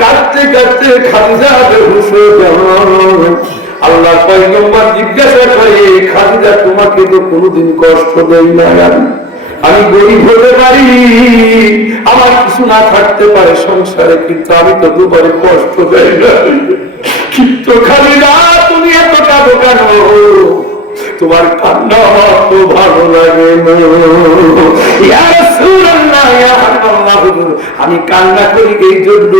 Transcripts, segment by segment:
কাটতে কাটতে খাদিজা বেহুশ আল্লাহ পয়গম্বর জিজ্ঞাসা করে খাদিজা তোমাকে তো কোনোদিন কষ্ট দেই না আমি গরিব হতে পারি, আমার কিছু না থাকতে পারে সংসারে, কিন্তু আমি তো দুবারে কষ্ট দেই না। কিন্তু খাদিজা তুমি এত কাঁদো কেন? তোমার কান্না তো ভালো লাগে না। কান্না করি এই জন্য,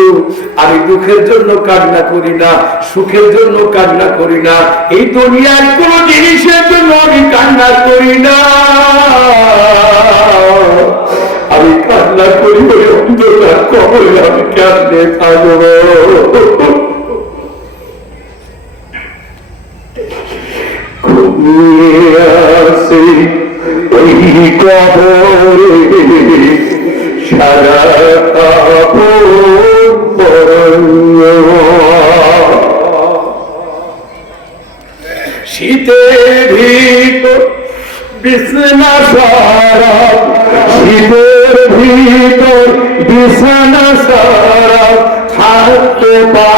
আমি দুঃখের জন্য কান্না করি না, সুখের জন্য কান্না করি না এই দুনিয়ার কোন জিনিসের জন্য আমি কান্না করি না আমি কান্না করি ওই অন্ধকার কবরে, আমি কেমনে থাকব ঘুমিয়ে আসি ওই কবরে। শীতের বিছনা সারা শীতের ভিতর বিছানা সারা থাকতে পারিনি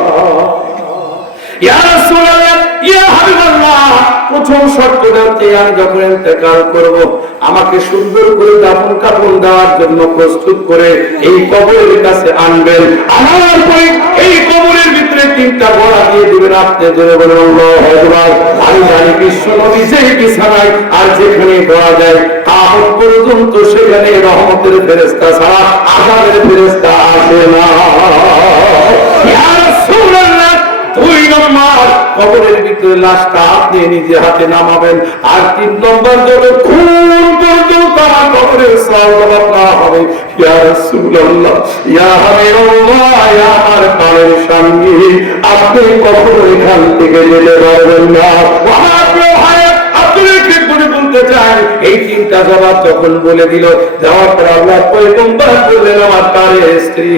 প্রথম শর্ত আমাকে সুন্দর করে দাফন কাফন দেওয়ার জন্য প্রস্তুত করে এই কবরের কাছে আনবেন। পরে এই কবরের ভিতরে তিনটা বড়া দিয়ে দিবেন, আপনি আকবার। আমি জানি বিশ্ব বিছানায় আর যেখানে যায় পর্যন্ত সেখানে রহমতের ফেরেস্তা ছাড়া ফেরেস্তা আসে না। দুই নম্বর কবরের ভিতরে লাশটা আপনি নিজে হাতে নামাবেন। আর তিন নম্বর যত খুন পর্যন্ত কবরের না হবে। আপনি কখনো এখান থেকে যেতে পারবেন না। জবাব যখন বলে দিল, যাওয়ার পর আল্লাহ পয়গম্বর বললেন, আমার তারে স্ত্রী,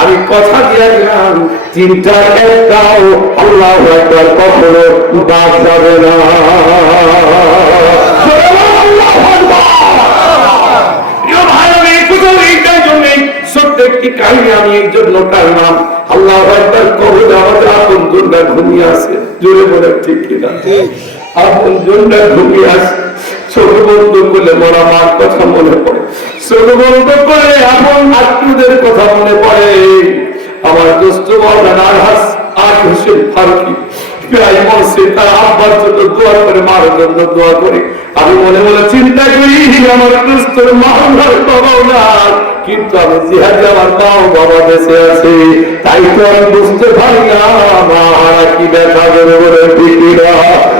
আমি কথা দিয়ে দিলাম, তিনটা একটাও আল্লাহ একবার কখনো বাদ যাবে না। আছে। চোখ করলে মরা মার কথা মনে পড়ে। চোখ বন্ধ করে আপন আত্মীয়দের কথা মনে পড়ে। আমার দোস্ত আর হোসেন ফারুকি, প্রায় তার আব্বার জন্য দোয়া করে জন্য দোয়া করে। আমি মনে মনে চিন্তা করি, আমার বাবাও না কিন্তু আমি আমার মাও বাবা আছে। তাই তো আমি বুঝতে পারি না কি যাবে বলে বিরাশালী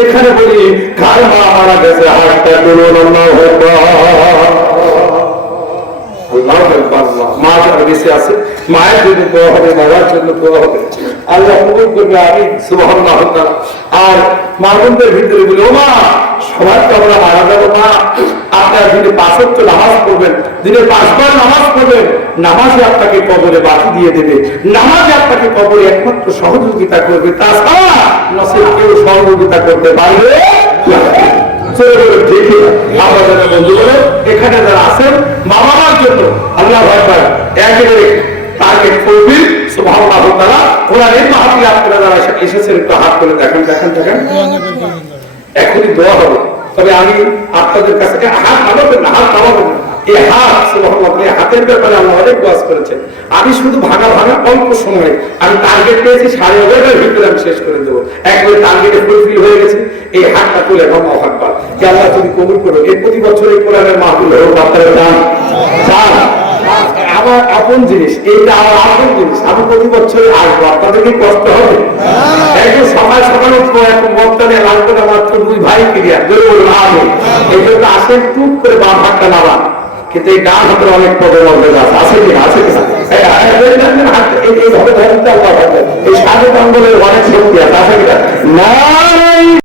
এখানে বলি কার মা মারা গেছে হাতটা আর ভিতরে মা আপনার দিনে পাঁচত্ব নামাজ পড়বেন দিনে পাঁচবার নামাজ পড়বেন নামাজে আপনাকে কবরে বাকি দিয়ে দেবে। নামাজে আপনাকে কবরে একমাত্র সহযোগিতা করবে। তাছাড়া কেউ সহযোগিতা করতে পারবে যারা এসেছেন হাত করে দেখেন এখনই দোয়া হবে। তবে আমি আপনাদের কাছে হাত নামাবেন হাত হাতের ব্যাপারে আল্লাহ অনেক ওয়াজ করেছেন। আমি শুধু ভাঙা ভাঙা অল্প সময়ে আমি টার্গেট পেয়েছি, সাড়ে এগারোটার ভিতরে আমি শেষ করে দেবো। একবারে টার্গেটে ফুলফিল হয়ে গেছে, এই হাতটা তুলে আমার হাতবার যে আল্লাহ তুমি কবুল করো, এই প্রতি বছর এই কোরআনের মাহফিল হোক, আপনারা যান আমার আপন জিনিস, এইটা আমার আপন জিনিস, আমি প্রতি বছর আসব, আপনাদের কি কষ্ট হবে? একদম সকাল সকাল উঠবো এখন বর্তমানে লাগবে না মাত্র দুই ভাই জোরে বলুন আমি এই জন্য আসেন টুক করে বাম হাতটা নামান। কিন্তু এই ডান হাতের অনেক প্রবলেম আছে আছে কি না আছে এই সাধু অনেক শক্তি আছে আছে